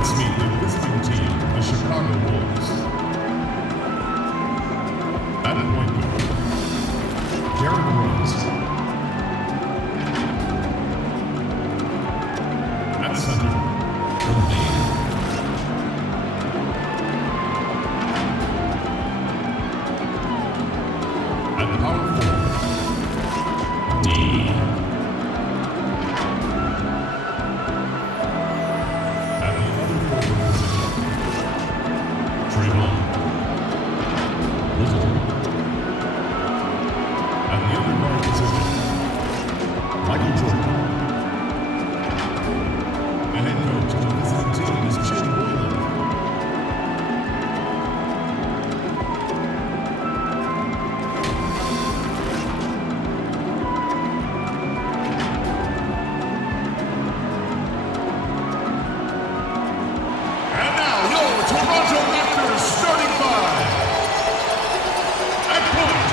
Let's meet the visiting team, the Chicago Bulls. At point guard, Derrick Rose. At center, Lavine. At power forward, D. At the other forward position, Travon. Ritter. At the other guard position, Michael Jordan. The head coach of the visiting team is Jim Boylan. And now, your Toronto Raptors starting five. At point,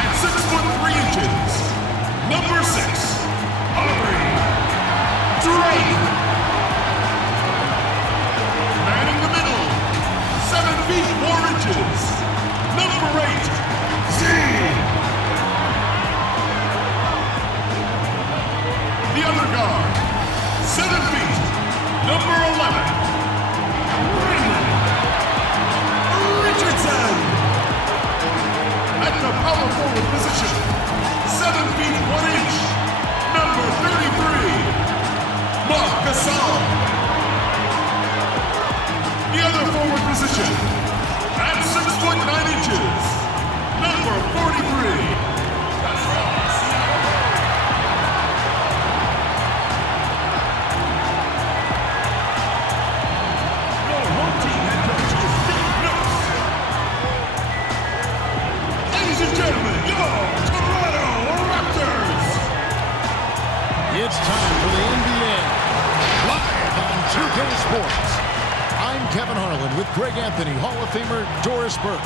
at 6'3", number 6, Aubrey Drake. Man in the middle, 7 feet 4 inches, number 8, Z. The other guard, 7 feet, number 11, Richardson. At the power forward position, 7 feet 1 inch, number 33, Marc Gasol. The other forward position, at 6'9", number 43, your home team head coach is Nick Nurse. Ladies and gentlemen, your Toronto Raptors. It's time for the NBA, live on 2K Sports. I'm Kevin Harlan with Greg Anthony, Hall of Famer Doris Burke,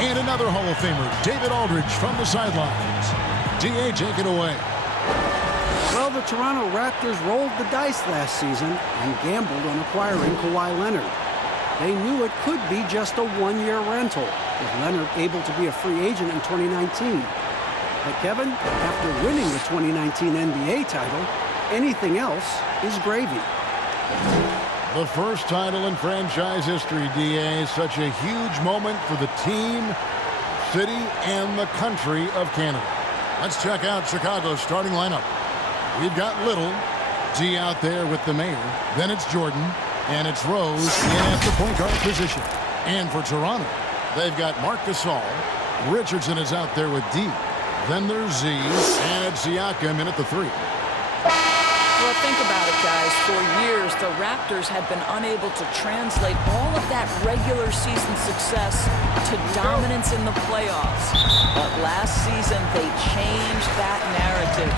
and another Hall of Famer, David Aldridge, from the sidelines. DA, take it away. Well, the Toronto Raptors rolled the dice last season and gambled on acquiring Kawhi Leonard. They knew it could be just a one-year rental, with Leonard able to be a free agent in 2019. But Kevin, after winning the 2019 NBA title, anything else is gravy. The first title in franchise history, DA. Such a huge moment for the team, city, and the country of Canada. Let's check out Chicago's starting lineup. We've got Little, D out there with the mayor. Then it's Jordan, and it's Rose in at the point guard position. And for Toronto, they've got Marc Gasol. Richardson is out there with D. Then there's Z, and it's Siakam in at the 3. Well, think about it, guys. For years, the Raptors had been unable to translate all of that regular season success to dominance in the playoffs. But last season, they changed that narrative.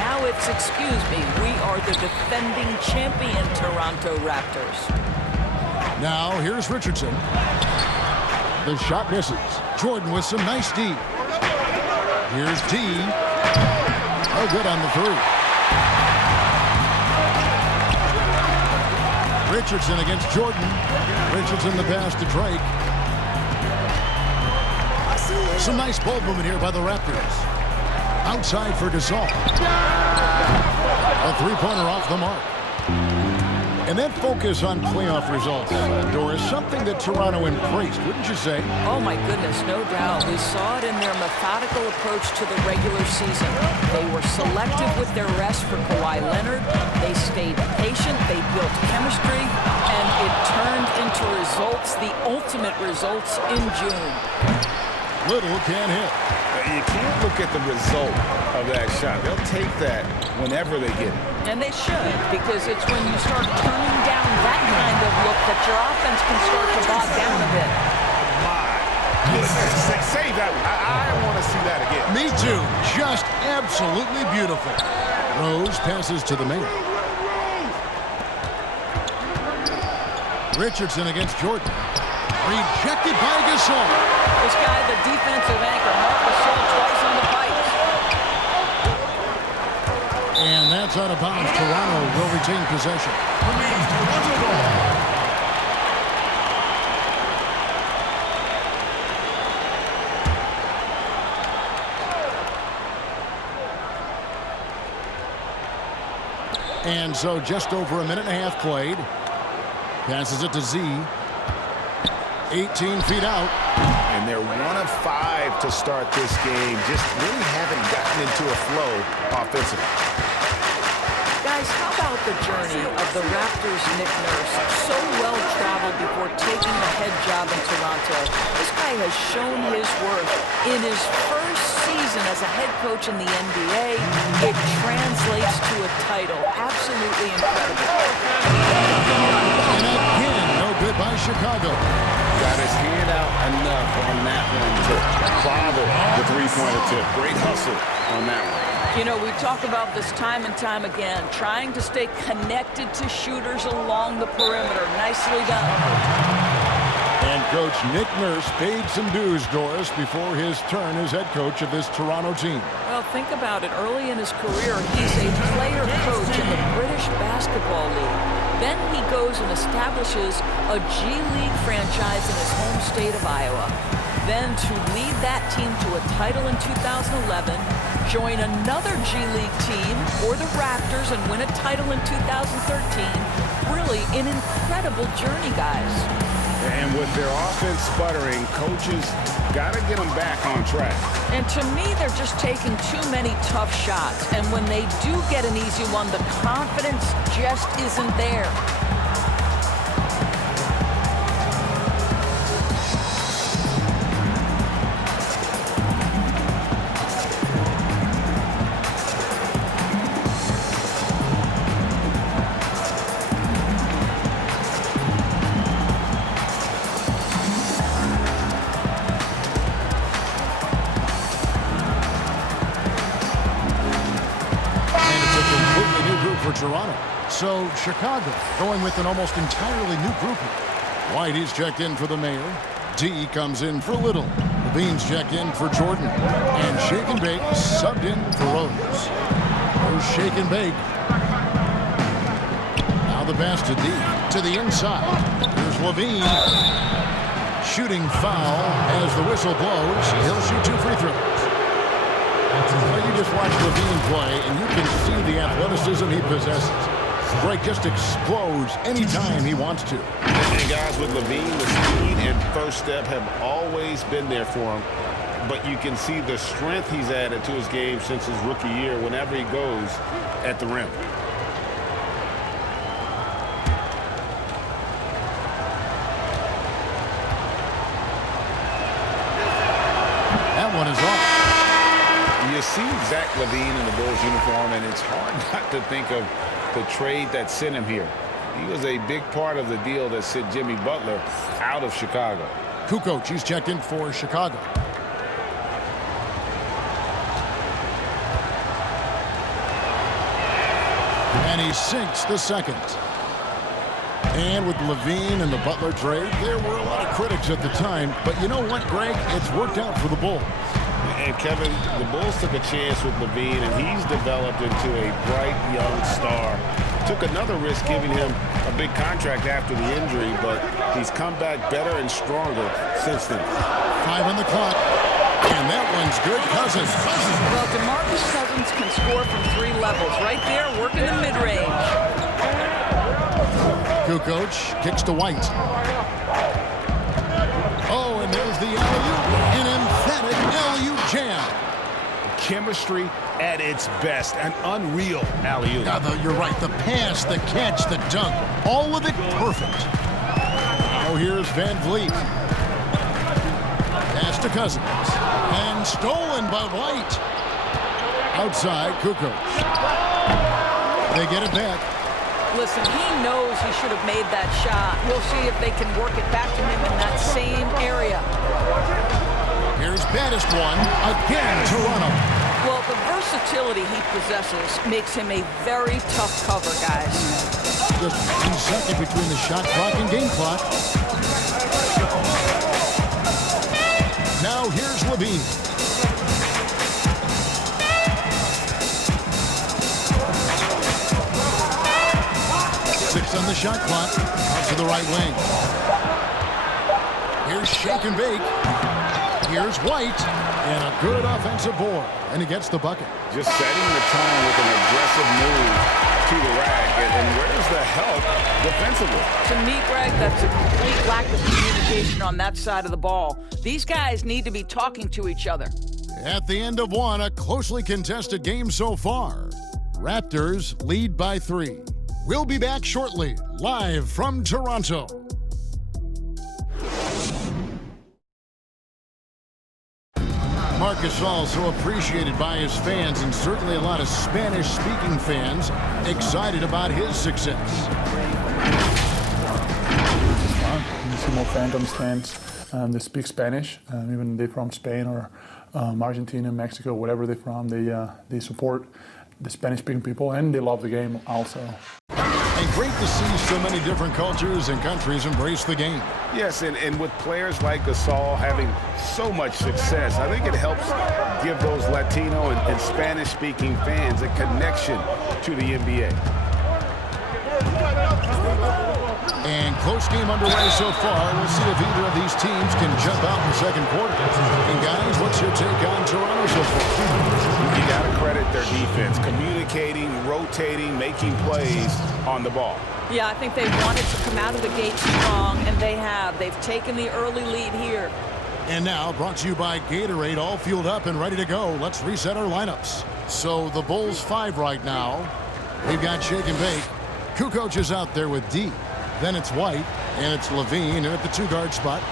Now it's, excuse me, we are the defending champion Toronto Raptors. Now, here's Richardson. The shot misses. Jordan with some nice D. Here's D. Oh, good on the 3. Richardson against Jordan. Richardson the pass to Drake. Some nice ball movement here by the Raptors. Outside for Gasol. A three-pointer off the mark. And that focus on playoff results, Doris, something that Toronto embraced, wouldn't you say? Oh, my goodness, no doubt. We saw it in their methodical approach to the regular season. They were selective with their rest for Kawhi Leonard. They stayed patient. They built chemistry. And it turned into results, the ultimate results in June. Little can't hit. You can't look at the result of that shot. They'll take that whenever they get it. And they should, because it's when you start turning down that kind of look that your offense can start to bog down a bit. My goodness. Save that one. I want to see that again. Me too. Just absolutely beautiful. Rose passes to the main. Richardson against Jordan. Rejected by Gasol. This guy, the defensive anchor, Marc Gasol, twice on the pipes. And that's out of bounds. Toronto will retain possession. And so just over a minute and a half played. Passes it to Z. 18 feet out. And they're 1 of 5 to start this game. Just really haven't gotten into a flow offensively. Guys, how about the journey of the Raptors' Nick Nurse? So well-traveled before taking the head job in Toronto. This guy has shown his worth. In his first season as a head coach in the NBA, it translates to a title. Absolutely incredible. And again, no good by Chicago. Got his hand out enough on that one to bother the three-pointer tip. Great hustle on that one. You know, we talk about this time and time again, trying to stay connected to shooters along the perimeter. Nicely done. And Coach Nick Nurse paid some dues, Doris, before his turn as head coach of this Toronto team. Well, think about it. Early in his career, he's a player coach in the British Basketball League. Then he goes and establishes a G League franchise in his home state of Iowa. Then to lead that team to a title in 2011, join another G League team for the Raptors and win a title in 2013. Really an incredible journey, guys. And with their offense sputtering, coaches got to get them back on track. And to me, they're just taking too many tough shots. And when they do get an easy one, the confidence just isn't there. Toronto. So Chicago going with an almost entirely new group. White is checked in for the mayor. D comes in for Little. Lavine's checked in for Jordan. And Shake and Bake subbed in for Rose. There's Shake and Bake. Now the pass to D. To the inside. Here's Lavine. Shooting foul as the whistle blows. He'll shoot 2 free throws. Well, you just watch Lavine play, and you can see the athleticism he possesses. Greg just explodes anytime he wants to. And guys, with Lavine, the speed and first step have always been there for him. But you can see the strength he's added to his game since his rookie year whenever he goes at the rim. That one is off. You see Zach Lavine in the Bulls uniform, and it's hard not to think of the trade that sent him here. He was a big part of the deal that sent Jimmy Butler out of Chicago. Kukoc, he's checked in for Chicago. And he sinks the second. And with Lavine and the Butler trade, there were a lot of critics at the time. But you know what, Greg? It's worked out for the Bulls. And Kevin, the Bulls took a chance with Lavine, and he's developed into a bright young star. Took another risk giving him a big contract after the injury, but he's come back better and stronger since then. 5 on the clock. And that one's good. Cousins. Well, DeMarcus Cousins can score from 3 levels. Right there, working the mid-range. Kukoc kicks to White. Oh, and there's the alley-oop. An emphatic alley-oop jam. Chemistry at its best. An unreal alley-oop. You're right. The pass, the catch, the dunk. All of it perfect. Now here's Van Vliet. Pass to Cousins. And stolen by White. Outside, Kukoc. They get it back. Listen, he knows he should have made that shot. We'll see if they can work it back to him in that same area. Here's baddest one. Again, Toronto. Well, the versatility he possesses makes him a very tough cover, guys. Just 1 second between the shot clock and game clock. Now here's Lavine. On the shot clock, out to the right wing. Here's Shake and Bake. Here's White, and a good offensive board, and he gets the bucket. Just setting the tone with an aggressive move to to the rack. And where's the help defensively? To me, Greg, that's a complete lack of communication on that side of the ball. These guys need to be talking to each other. At the end of one, a closely contested game so far. Raptors lead by 3. We'll be back shortly, live from Toronto. Marc Gasol, so appreciated by his fans, and certainly a lot of Spanish-speaking fans excited about his success. It's fun. You see more phantom stands that speak Spanish, even they're from Spain or Argentina, Mexico, whatever they're from. They support the Spanish-speaking people, and they love the game also. And great to see so many different cultures and countries embrace the game. Yes, and with players like Gasol having so much success, I think it helps give those Latino and Spanish-speaking fans a connection to the NBA. And close game underway so far. We'll see if either of these teams can jump out in the second quarter. And guys, what's your take on Toronto so far? You got to credit their defense, communicating, rotating, making plays on the ball. Yeah, I think they wanted to come out of the gate strong, and they have. They've taken the early lead here. And now, brought to you by Gatorade, all fueled up and ready to go. Let's reset our lineups. So the Bulls 5 right now. We've got Shake and Bake. Kukoc is out there with D. Then it's White, and it's Lavine, and at the 2-guard spot.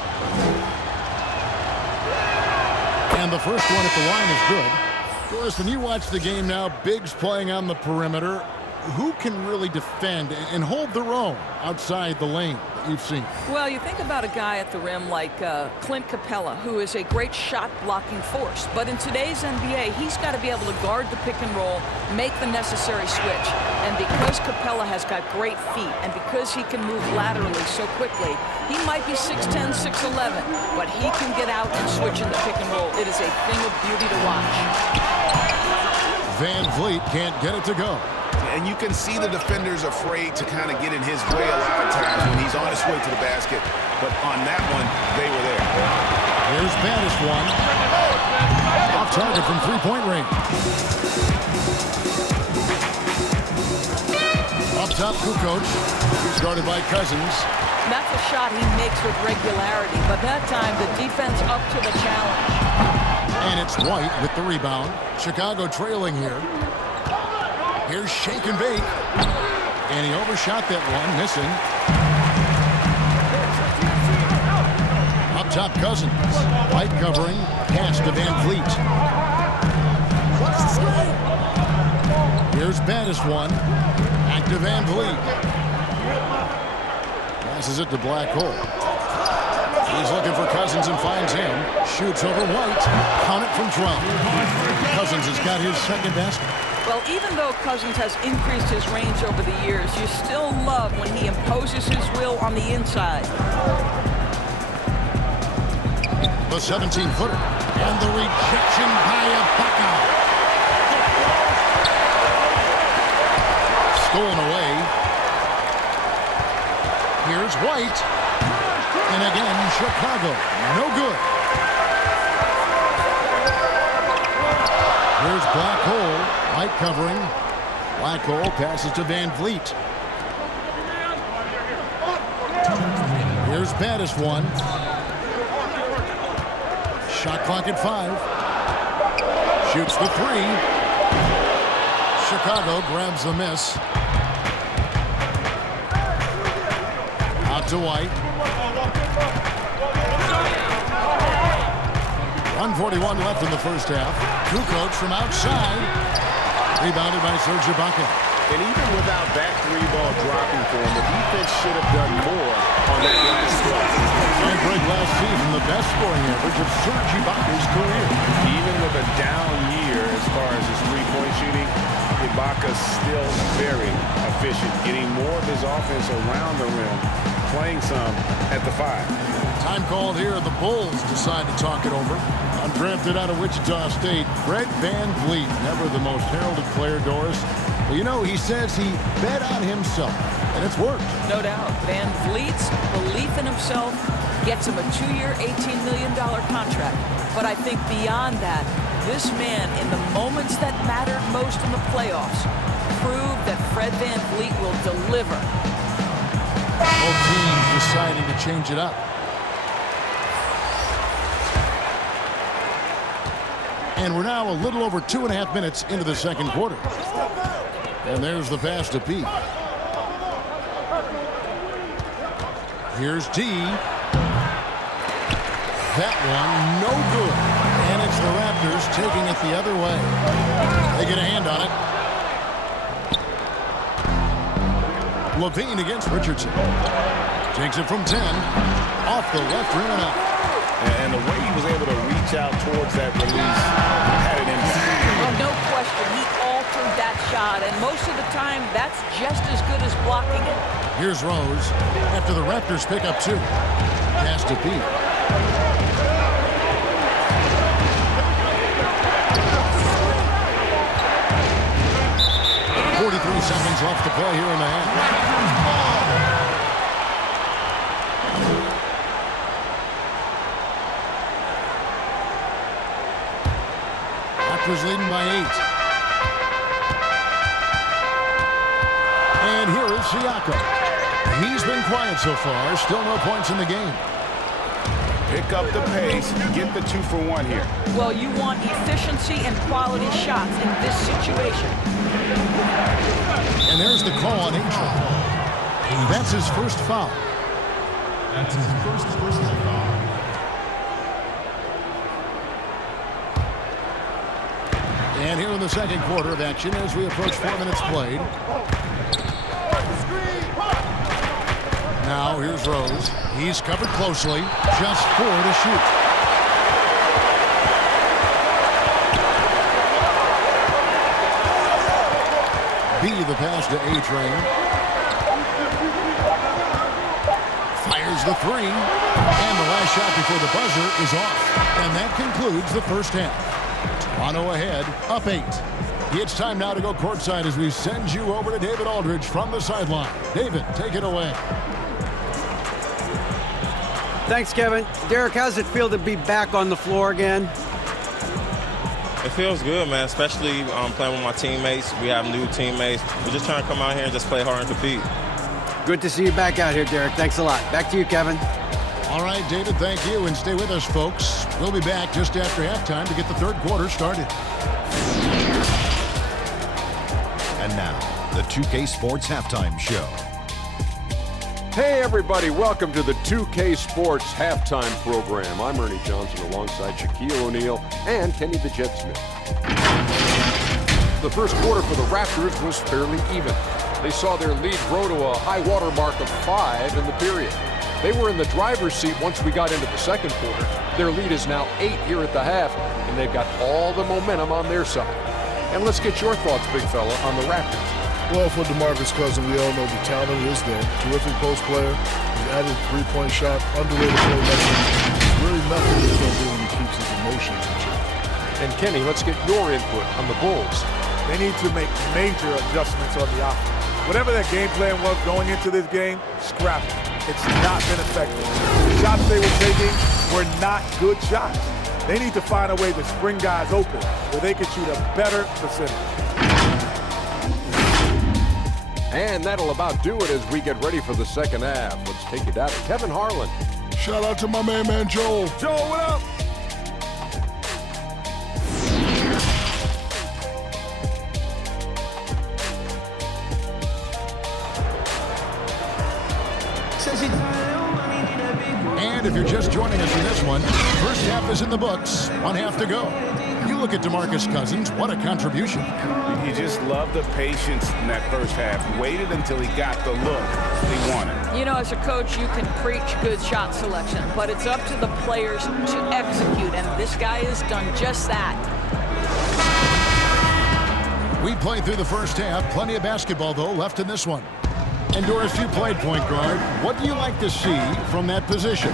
And the first one at the line is good. Of course, when you watch the game now, bigs playing on the perimeter. Who can really defend and hold their own outside the lane that you've seen? Well, you think about a guy at the rim like Clint Capella, who is a great shot-blocking force. But in today's NBA, he's got to be able to guard the pick and roll, make the necessary switch. And because Capella has got great feet and because he can move laterally so quickly, he might be 6'10", 6'11", but he can get out and switch in the pick and roll. It is a thing of beauty to watch. Van Vliet can't get it to go. And you can see the defenders afraid to kind of get in his way a lot of times when he's on his way to the basket. But on that one, they were there. Here's Banis one. Off target from three-point range. Up top, Kukoc. Started by Cousins. That's a shot he makes with regularity, but that time the defense up to the challenge. And it's White with the rebound. Chicago trailing here. Here's Shake and Bake. And he overshot that one, missing. Up top, Cousins. White covering. Pass to Van Vliet. Here's Banis one. Back to Van Vliet. Passes it to Black Hole. He's looking for Cousins and finds him. Shoots over White. Count it from 12. Cousins has got his second basket. Well, even though Cousins has increased his range over the years, you still love when he imposes his will on the inside. The 17-footer. And the rejection by Ibaka. Stolen away. Here's White. And again, Chicago. No good. Here's Black Hole. White covering. Black Hole passes to Van Vliet. Here's Banis one. Shot clock at 5. Shoots the 3. Chicago grabs the miss. Out to White. 1:41 left in the first half. Kukoc from outside. Rebounded by Serge Ibaka. And even without that 3-ball dropping for him, the defense should have done more on that last play. And break last season, the best scoring average of Serge Ibaka's career. Even with a down year as far as his three-point shooting, Ibaka's still very efficient, getting more of his offense around the rim, playing some at the 5. Time called here. The Bulls decide to talk it over. Undrafted out of Wichita State, Fred Van Vliet, never the most heralded player, Doris. Well, you know, he says he bet on himself, and it's worked. No doubt. Van Vliet's belief in himself gets him a 2-year, $18 million contract. But I think beyond that, this man, in the moments that mattered most in the playoffs, prove that Fred VanVleet will deliver. Both teams deciding to change it up. And we're now a little over 2.5 minutes into the second quarter. And there's the pass to Pete. Here's T. That one, no good. And it's the Raptors taking it the other way. They get a hand on it. Lavine against Richardson. Takes it from 10. Off the left rim and out. And the way he was able to reach out towards that release had an impact. Well, no question, he altered that shot, and most of the time, that's just as good as blocking it. Here's Rose after the Raptors pick up 2. Pass to Pete. Seconds left to play here in the half. Raptors leading by 8. And here is Siakam. He's been quiet so far. Still no points in the game. Pick up the pace, get the 2-for-1 here. Well, you want efficiency and quality shots in this situation. And there's the call on H-Train. That's his first foul. That's his first personal foul. And here in the second quarter of action as we approach 4 minutes played. Now here's Rose. He's covered closely. Just 4 to shoot. B the pass to A-Train. Fires the 3. And the last shot before the buzzer is off. And that concludes the first half. Toronto ahead, up 8. It's time now to go courtside as we send you over to David Aldridge from the sideline. David, take it away. Thanks, Kevin. Derek, how's it feel to be back on the floor again? It feels good, man, especially playing with my teammates. We have new teammates. We're just trying to come out here and just play hard and compete. Good to see you back out here, Derek. Thanks a lot. Back to you, Kevin. All right, David, thank you. And stay with us, folks. We'll be back just after halftime to get the third quarter started. And now, the 2K Sports Halftime Show. Hey everybody, welcome to the 2K Sports Halftime Program. I'm Ernie Johnson alongside Shaquille O'Neal and Kenny the Jet Smith. The first quarter for the Raptors was fairly even. They saw their lead grow to a high water mark of 5 in the period. They were in the driver's seat once we got into the second quarter. Their lead is now 8 here at the half, and they've got all the momentum on their side. And let's get your thoughts, big fella, on the Raptors. Well, for DeMarcus Cousins, we all know the talent is there. Terrific post player. He's added three-point shot, underrated playmaker. There's really nothing he's going to do when he keeps his emotions in check. And Kenny, let's get your input on the Bulls. They need to make major adjustments on the offense. Whatever their game plan was going into this game, scrap it. It's not been effective. The shots they were taking were not good shots. They need to find a way to spring guys open where they can shoot a better percentage. And that'll about do it as we get ready for the second half. Let's take it out to Kevin Harlan. Shout out to my man Joel. Joel, what up? And if you're just joining us in this one, first half is in the books. 1 half to go. You look at DeMarcus Cousins, what a contribution. You just love the patience in that first half. Waited until he got the look he wanted. You know, as a coach, you can preach good shot selection, but it's up to the players to execute, and this guy has done just that. We played through the first half. Plenty of basketball, though, left in this one. And Doris, you played point guard. What do you like to see from that position?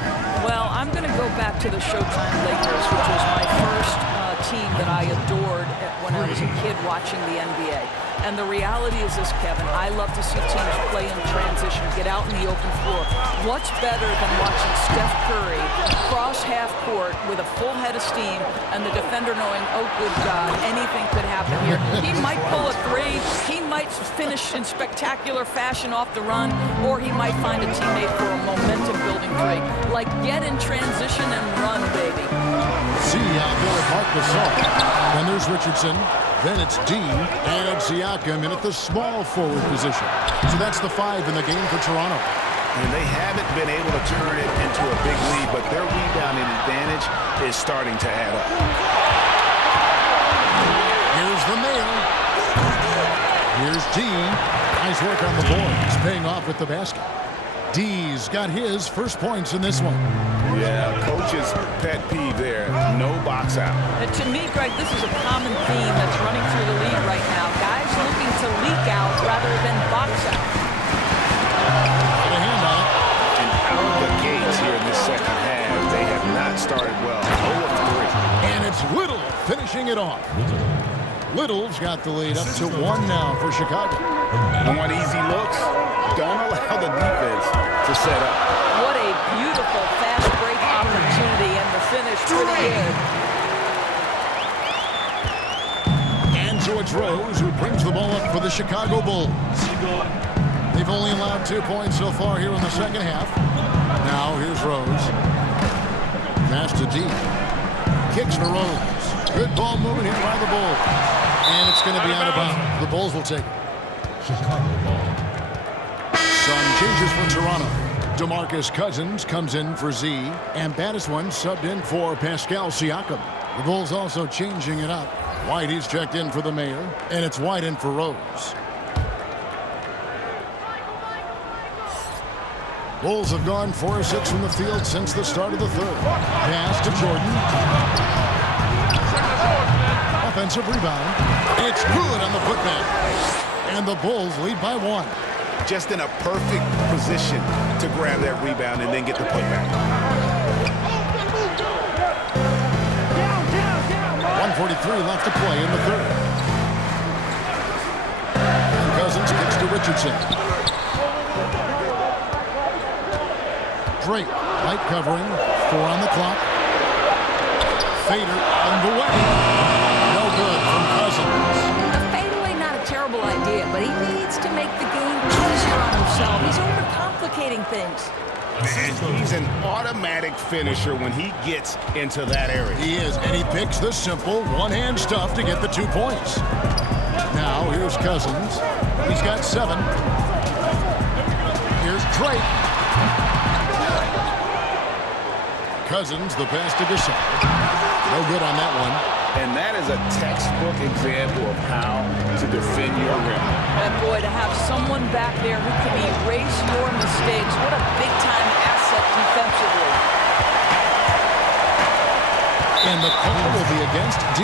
Well, I'm going to go back to the Showtime Lakers, which was my first team that I adored when I was a kid watching the NBA. And the reality is this, Kevin, I love to see teams play in transition, get out in the open floor. What's better than watching Steph Curry cross half court with a full head of steam and the defender knowing, oh, good God, anything could happen here. He might pull a three, he might finish in spectacular fashion off the run, or he might find a teammate for a momentum-building three. Like, get in transition and run, baby. See out there at Marc Gasol. Then there's Richardson. Then it's D, and it's Siakam in at the small forward position. So that's the 5 in the game for Toronto. And they haven't been able to turn it into a big lead, but their rebounding advantage is starting to add up. Here's the nail. Here's D. Nice work on the boards, paying off with the basket. D's got his first points in this one. Yeah, coach's pet peeve there. No box out. And to me, Greg, this is a common theme that's running through the league right now. Guys looking to leak out rather than box out. Got a hand on it. And out of the gates here in this second half, they have not started well. 0 of 3. And it's Little finishing it off. Little's got the lead up to 1 now for Chicago. Want easy looks? Don't allow the defense to set up. What a beautiful fast break opportunity, and the finish pretty good. And so it's Rose who brings the ball up for the Chicago Bulls. They've only allowed 2 points so far here in the second half. Now here's Rose. Pass to D. Kicks to Rose. Good ball movement here by the Bulls. And it's going to be out of bounds. The Bulls will take it. Some changes for Toronto. DeMarcus Cousins comes in for Z, and Baddiswan subbed in for Pascal Siakam. The Bulls also changing it up. Whitey's checked in for the Mayor, and it's White in for Rose. Bulls have gone 4 of 6 from the field since the start of the third. Pass to Jordan. Offensive rebound. It's good on the putback. And the Bulls lead by 1. Just in a perfect position to grab that rebound and then get the putback. 1:43 left to play in the third. And Cousins kicks to Richardson. Drake, light covering, 4 on the clock. Fader on the way. No good from Cousins. A fadeaway, not a terrible idea, but he needs to make the game easier on himself. He's overcomplicating things. And he's an automatic finisher when he gets into that area. He is, and he picks the simple one-hand stuff to get the 2 points. Now, here's Cousins. He's got 7. Here's Drake. Cousins, the pass to Gasol. No good on that one. And that is a textbook example of how to defend your rim. And boy, to have someone back there who can erase your mistakes, what a big-time asset defensively. And the call will be against D.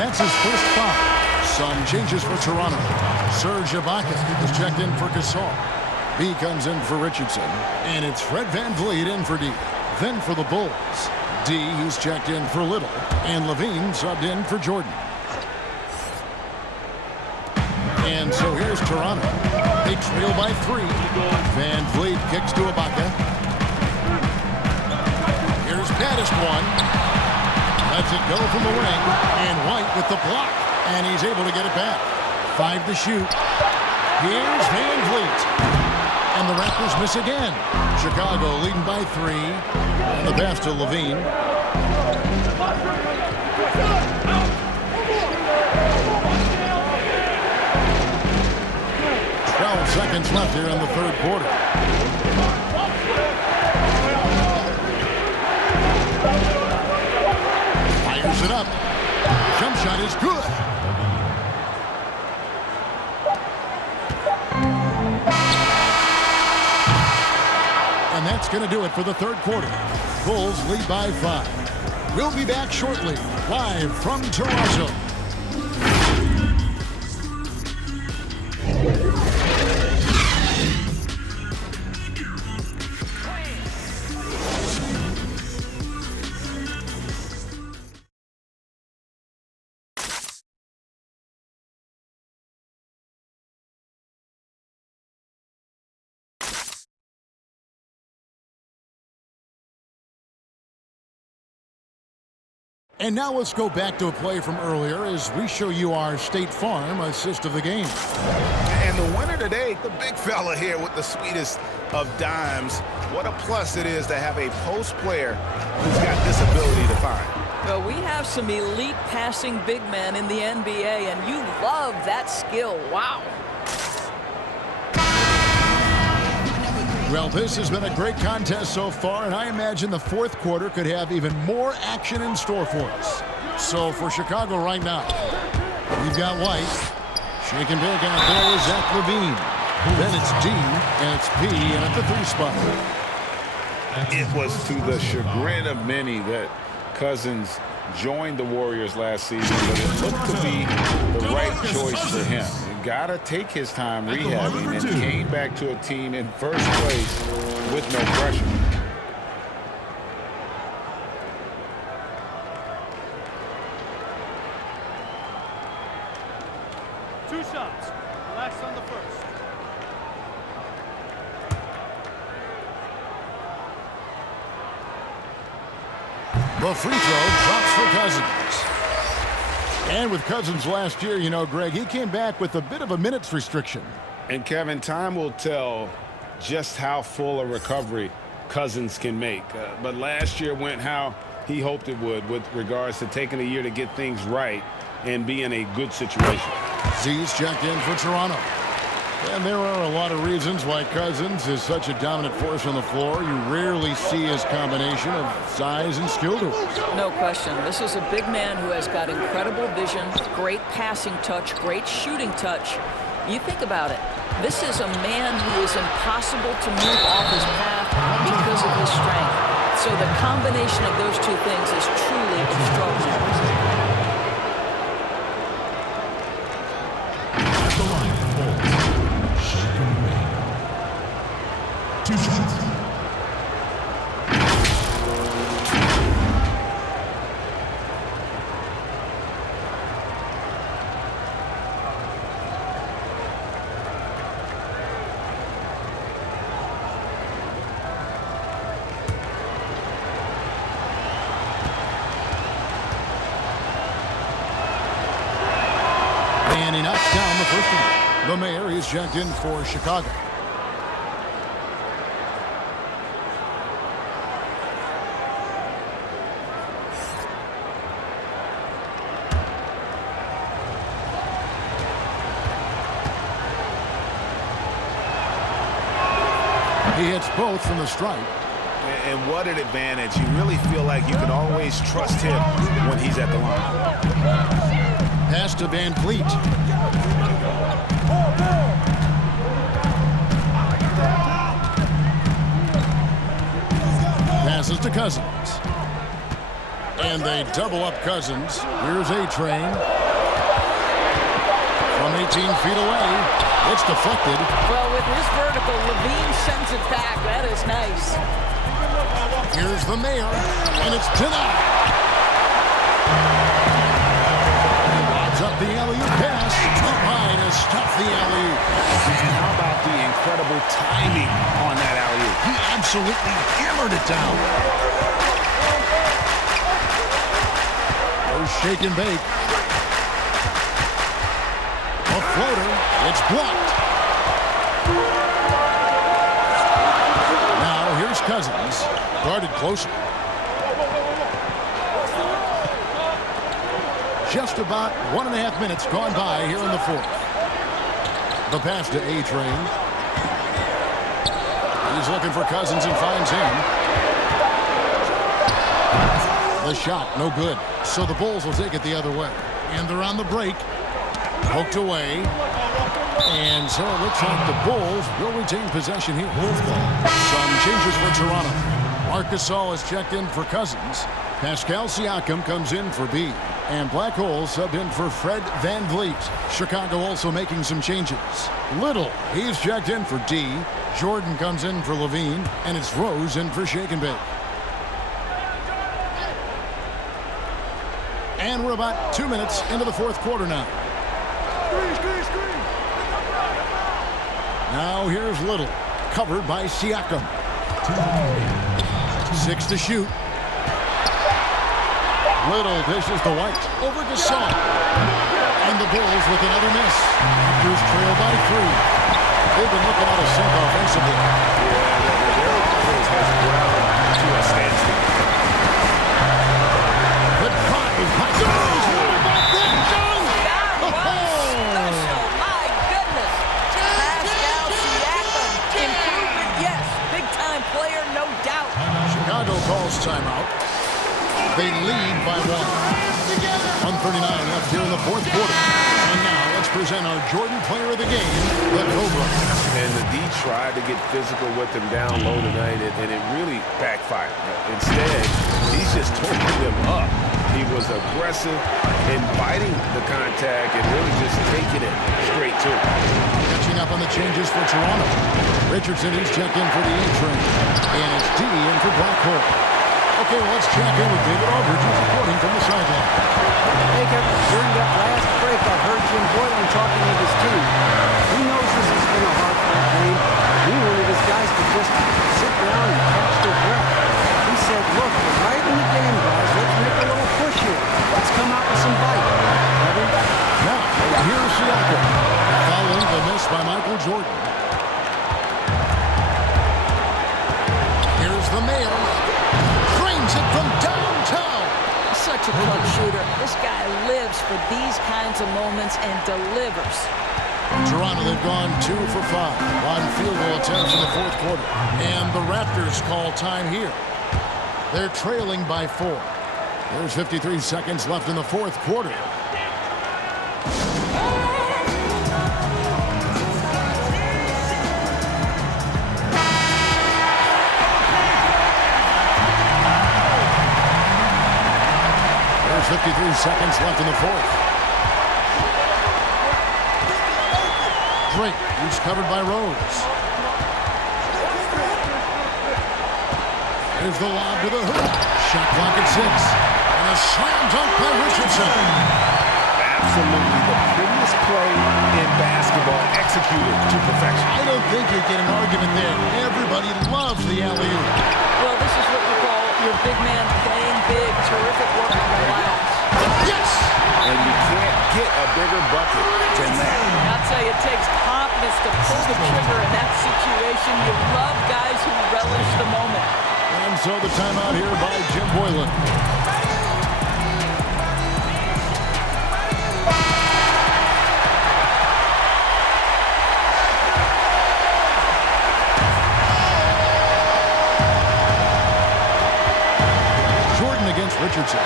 That's his first foul. Some changes for Toronto. Serge Ibaka is checked in for Gasol. B comes in for Richardson. And it's Fred VanVleet in for D. Then for the Bulls, D, he's checked in for Little, and Lavine subbed in for Jordan. And so here's Toronto. They trail by 3. VanVleet kicks to Ibaka. Here's Baddiswan. Lets it go from the wing, and White with the block, and he's able to get it back. 5 to shoot. Here's VanVleet. And the Raptors miss again. Chicago leading by 3. And the pass to Lavine. Seconds left here in the third quarter. Fires it up. Jump shot is good. And that's going to do it for the third quarter. Bulls lead by 5. We'll be back shortly, live from Toronto. And now let's go back to a play from earlier as we show you our State Farm assist of the game. And the winner today, the big fella here with the sweetest of dimes. What a plus it is to have a post player who's got this ability to find. Well, we have some elite passing big men in the NBA, and you love that skill. Wow. Well, this has been a great contest so far, and I imagine the fourth quarter could have even more action in store for us. So for Chicago right now, we've got White. Shake and bake out there is Zack Lavine. Then it's D, and it's P, and at the 3 spot. It was to the chagrin of many that Cousins joined the Warriors last season, but it looked to be the right choice for him. Got to take his time rehabbing and came back to a team in first place with no pressure. Two shots. Relax on the first. The free throw drops for Cousins. And with Cousins last year, you know, Greg, he came back with a bit of a minutes restriction. And Kevin, time will tell just how full a recovery Cousins can make. But last year went how he hoped it would with regards to taking a year to get things right and be in a good situation. Z's checked in for Toronto. And there are a lot of reasons why Cousins is such a dominant force on the floor. You rarely see his combination of size and skill to it. No question. This is a big man who has got incredible vision, great passing touch, great shooting touch. You think about it. This is a man who is impossible to move off his path because of his strength. So the combination of those two things is truly extraordinary. Two shots. And he knocks down the first one. The Mayor is checked in for Chicago. He hits both from the stripe. And what an advantage. You really feel like you can always trust him when he's at the line. Pass to Van Vliet. Passes to Cousins. And they double up Cousins. Here's A-Train. From 18 feet away. It's deflected. Well, with his vertical, Lavine sends it back. That is nice. Here's the Mayor, and it's denied. Lobs up the alley-oop pass. Up high to stop the alley-oop. And how about the incredible timing on that alley-oop? He absolutely hammered it down. No shake and bake. A floater. It's blocked. Now here's Cousins. Guarded closer. Just about 1.5 minutes gone by here in the fourth. The pass to A-Train. He's looking for Cousins and finds him. The shot, no good. So the Bulls will take it the other way. And they're on the break. Poked away. And so it looks like the Bulls will retain possession here. Some changes for Toronto. Marc Gasol is checked in for Cousins. Pascal Siakam comes in for B. And Black Hole subbed in for Fred Van Vliet. Chicago also making some changes. Little, he's checked in for D. Jordan comes in for Lavine. And it's Rose in for Shake and Bake. And we're about 2 minutes into the fourth quarter now. Now here's Little, covered by Siakam. 6 to shoot. Little dishes to White. Over Gasol. And the Bulls with another miss. Raptors trail by 3. They've been looking out of sync offensively. Yeah, their offense has ground to a standstill. Good drive. Goes! What about that? Goes! Special, my goodness. Pascal Siakam. Improvement, yes. Big-time player, no doubt. Chicago calls timeout. They lead by 1. 1:39 left here in the fourth quarter. And now let's present our Jordan player of the game, the Cobra. And the D tried to get physical with him down low tonight, and it really backfired. Instead, he's just toting them up. He was aggressive, inviting the contact, and really just taking it straight to him. Catching up on the changes for Toronto. Richardson, he's checked in for the A train. And it's D in for Blackhole. Okay, well, let's check in with David Aldridge, who's reporting from the sideline. Hey, Kevin, during that last break, I heard Jim Boylan talking with his team. He knows this has been a hard-fought game. He wanted his guys to just sit down and catch their breath. He said, look, we're right in the game, guys. Let's make a little push here. Let's come out with some bite. Ready? Now, here's Siakam. Following the miss by Michael Jordan. Here's the Mayor. Frames it from downtown. Such a clutch shooter. This guy lives for these kinds of moments and delivers. Toronto, they've gone 2 for 5 on field goal attempts in the fourth quarter. And the Raptors call time here. They're trailing by 4. There's 53 seconds left in the fourth quarter. There's 53 seconds left in the fourth. Drake, who's covered by Rose. There's the lob to the hoop. Shot clock at 6. And a slam dunk by Richardson. Absolutely the prettiest play in basketball, executed to perfection. I don't think you get an argument there. Everybody loves the alley-oop. Well, this is what you call your big man playing big. Terrific work on the glass. Yes! And you can't get a bigger bucket than that. I'll tell you, it takes confidence to pull the trigger in that situation. You love guys who relish the moment. And so the timeout here by Jim Boylan. Jordan against Richardson.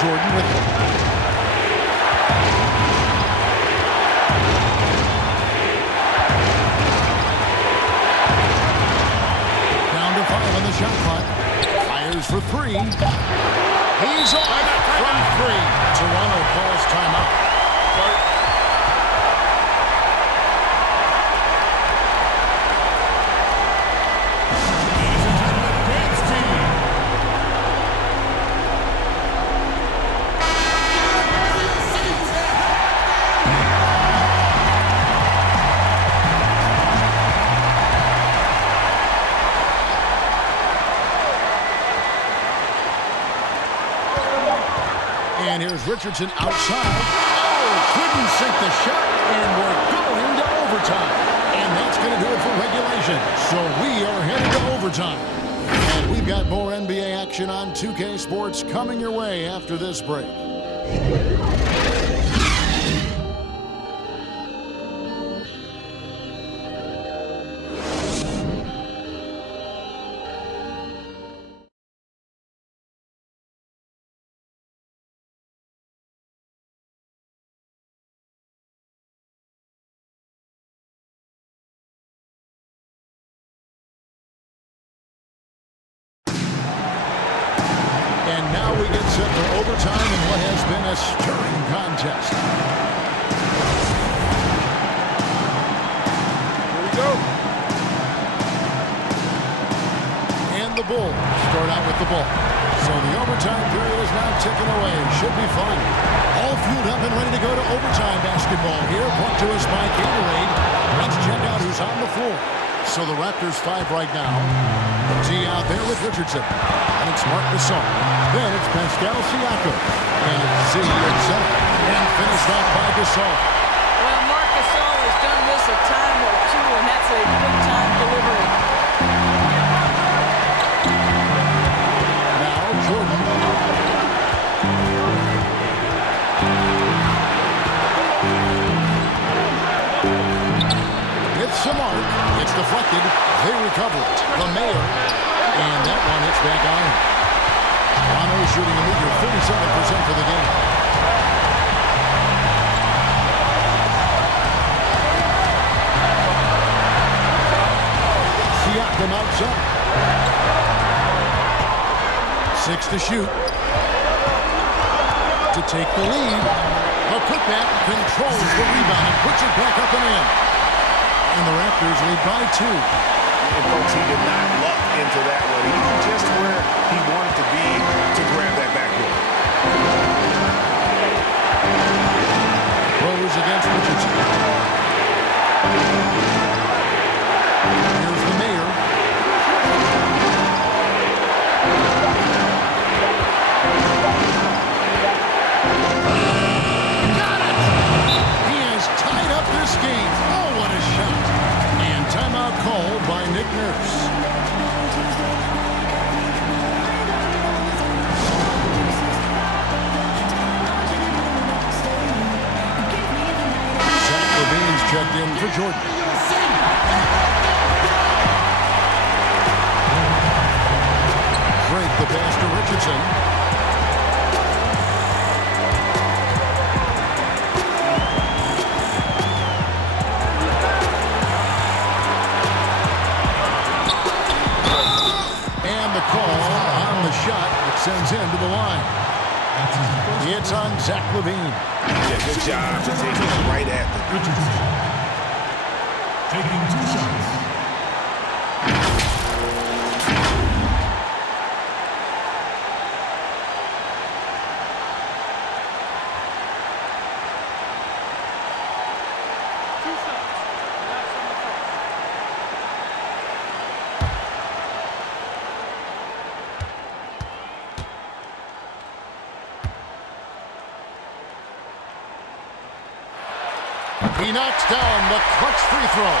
Jordan with him. On the shot clock. Fires for 3. He's off from 3. Toronto calls timeout. And here's Richardson outside. Oh, couldn't sink the shot, and we're going to overtime. And that's going to do it for regulation. So we are headed to overtime. And we've got more NBA action on 2K Sports coming your way after this break. And now we get set for overtime in what has been a stirring contest. Here we go. And the Bulls start out with the ball. So the overtime period is now ticking away. Should be fun. All fueled up and ready to go to overtime basketball here. Brought to us by Gatorade. Let's check out who's on the floor. So the Raptors 5 right now. T out there with Richardson. And it's Marc Gasol. Then it's Pascal Siakam. And it's Z at center. And finished off by Gasol. Well, Marc Gasol has done this a time or two, and that's a quick-time delivery. Now Jordan. It's to Marc. It's deflected. They recover it. The Mayor. And that one hits back on him. Toronto shooting a meager 37% for the game. Siakam outside. 6 to shoot. To take the lead. A putback controls the rebound and puts it back up and in. And the Raptors lead by 2. And folks, he did not luck into that one. He was just where he wanted to be to grab that backboard. Rose against Richardson. Here's the Mayor. Got it! He has tied up this game. Oh, what a shot. And timeout called by Nick Nurse. Zack Lavine's checked in for Jordan. Break the pass to Richardson. Shot that sends him to the line. It's on Zack Lavine. Yeah, good job to take it right at the Richardson. Taking 2 shots. He knocks down the clutch free throw.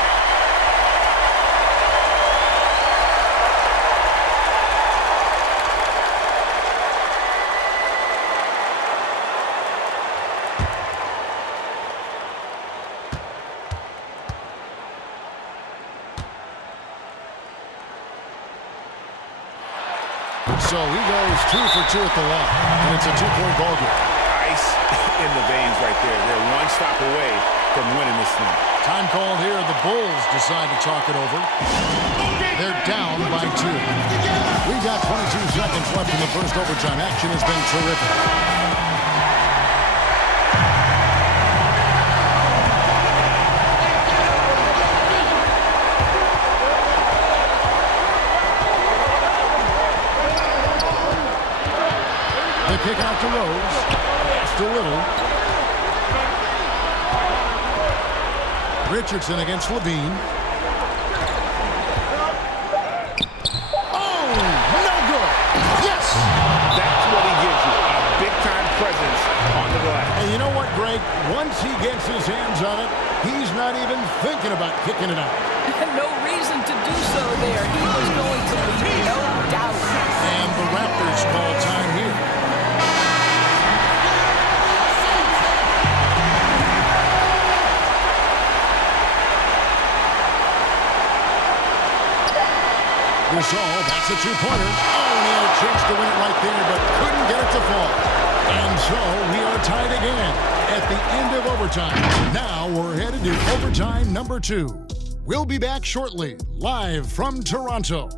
So he goes 2 for 2 at the line, and it's a 2-point ball game. Ice in the veins right there. They're one stop away from winning this thing. Time called here. The Bulls decide to talk it over. They're down by 2. We've got 22 seconds left in the first overtime. Action has been terrific. The kick out to Rose. Just a little. Richardson against Lavine. Oh, no good. Yes! That's what he gives you, a big-time presence on the glass. And you know what, Greg? Once he gets his hands on it, he's not even thinking about kicking it out. No reason to do so there. He was going to lead, no doubt. And the Raptors call time here. Gasol, that's a 2-pointer. Oh, and he had a chance to win it right there, but couldn't get it to fall. And so we are tied again at the end of overtime. Now we're headed to overtime number 2. We'll be back shortly, live from Toronto.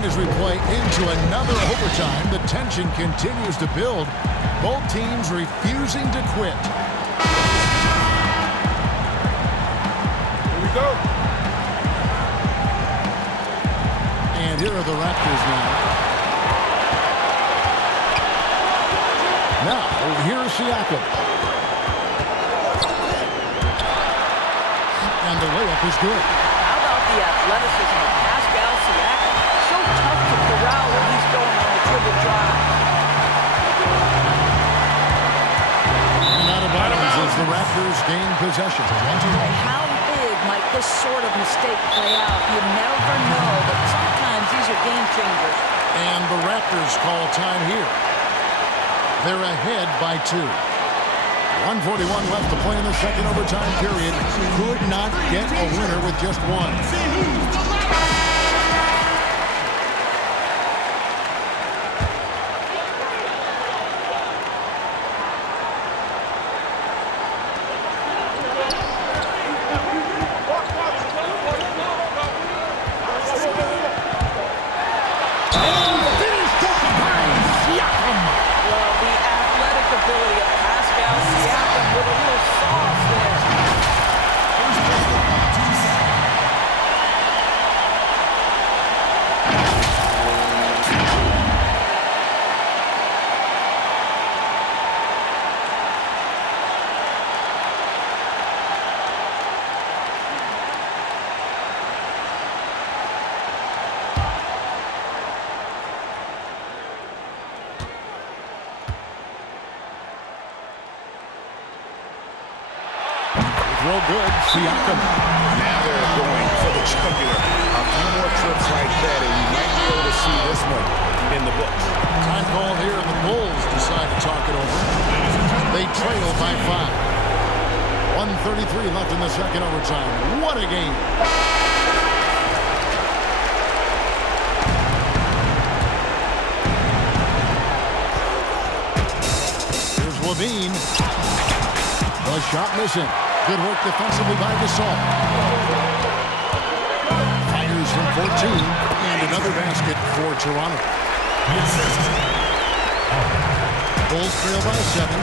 And as we play into another overtime, the tension continues to build. Both teams refusing to quit. Here we go. And here are the Raptors now. Now, here's Siakam. And the layup is good. How about the athleticism of Pascal Siakam? So tough to corral when he's going on the dribble drive. And out of bounds as the Raptors gain possession. How big might this sort of mistake play out? You never know, but sometimes these are game changers. And the Raptors call time here. They're ahead by 2. 141 left to play in the second overtime period. Could not get a winner with just one. Throw good, Siakam. Now they're going for the jugular. A few more trips like that, and you might be able to see this one in the books. Time call here, and the Bulls decide to talk it over. They trail by 5. 1:33 left in the second overtime. What a game. Here's Lavine. The shot missing. Good work defensively by Gasol. Fires from 14, and another basket for Toronto. Bulls trail by 7.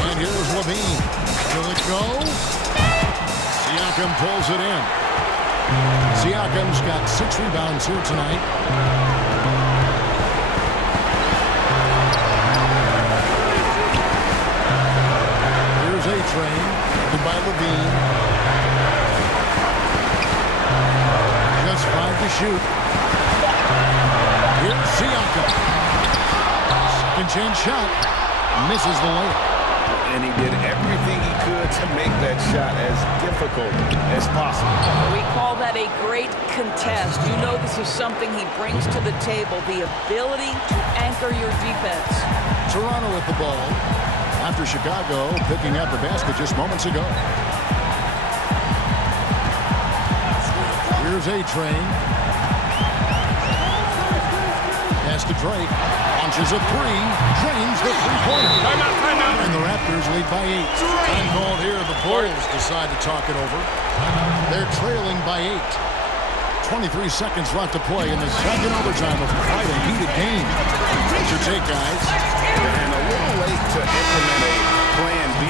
And here's Lavine. Will it go? Siakam pulls it in. Siakam's got 6 rebounds here tonight. Train, by Lavine. Just 5 to shoot. Here's Siakam. Second chance shot. Misses the layup. And he did everything he could to make that shot as difficult as possible. We call that a great contest. You know this is something he brings to the table, the ability to anchor your defense. Toronto with the ball. After Chicago picking up a basket just moments ago. Here's A-Train. Pass to Drake. Launches a 3. Drains the three-pointer. And the Raptors lead by 8. Time called here. The Bulls decide to talk it over. They're trailing by 8. 23 seconds left to play in the second overtime of quite a heated game. What's your take, guys? And a little late to implement a plan B.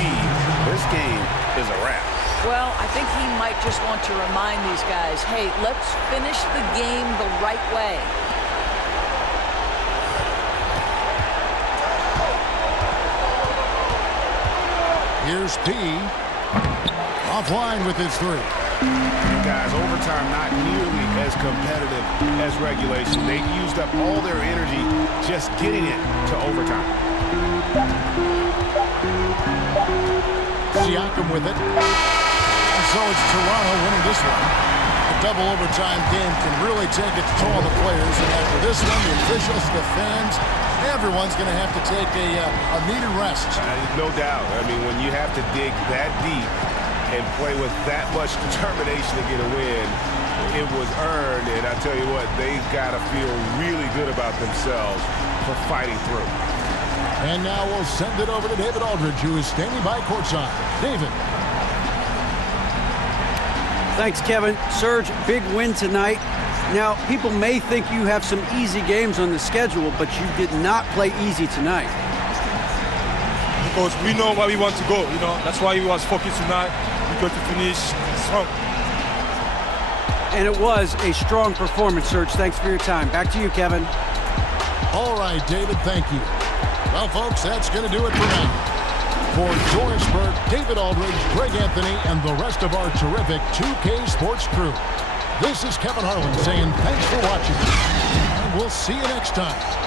This game is a wrap. Well, I think he might just want to remind these guys, hey, let's finish the game the right way. Here's P. Offline with his 3. Guys, overtime not nearly as competitive as regulation. They used up all their energy just getting it to overtime. Siakam with it. And so it's Toronto winning this one. A double overtime game can really take its toll on the players. And after this one, the officials, the fans, everyone's going to have to take a needed rest. No doubt. I mean, when you have to dig that deep and play with that much determination to get a win, it was earned, and I tell you what, they've got to feel really good about themselves for fighting through. And now we'll send it over to David Aldridge, who is standing by courtside. David. Thanks, Kevin. Serge, big win tonight. Now, people may think you have some easy games on the schedule, but you did not play easy tonight. Because we know where we want to go, you know. That's why we was focused tonight. We got to finish strong. And it was a strong performance, Serge. Thanks for your time. Back to you, Kevin. All right, David, thank you. Well, folks, that's going to do it for now. For Doris Burke, David Aldridge, Greg Anthony, and the rest of our terrific 2K Sports crew, this is Kevin Harlan saying thanks for watching, and we'll see you next time.